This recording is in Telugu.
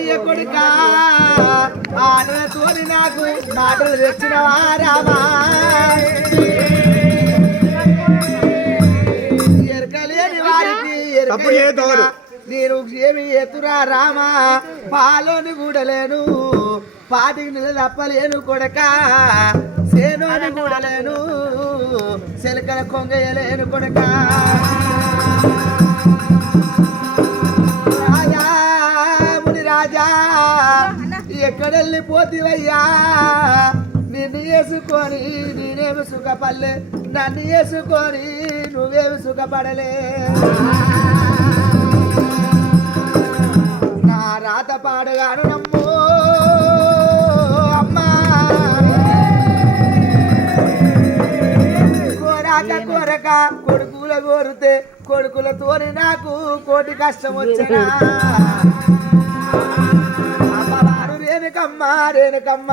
అయ్య కొడుక ఆనతోని నాకు మాటలు తెచ్చిన రామా ఎరకలేని వారికి నేను ఏమి ఎత్తురా రామా పాలోని కూడలేను పాటికి నిల తప్పలేను కొడక సేనోని కూడలేను సెలకల కొంగయలేను కొడక రాజా ముని రాజా ఎక్కడెళ్ళిపోతివయ్యా నిన్ను వేసుకొని నేనేమి సుఖపడలే నన్ను వేసుకొని నువ్వేమి సుఖపడలే నా రాత పాడుగాను నమ్ము అమ్మా కోరాక కోరక కొడుకుల కోరితే కొడుకులతోని నాకు కోటి కష్టం వచ్చినా అమ్మవారు రేణుకమ్మ రేణుకమ్మ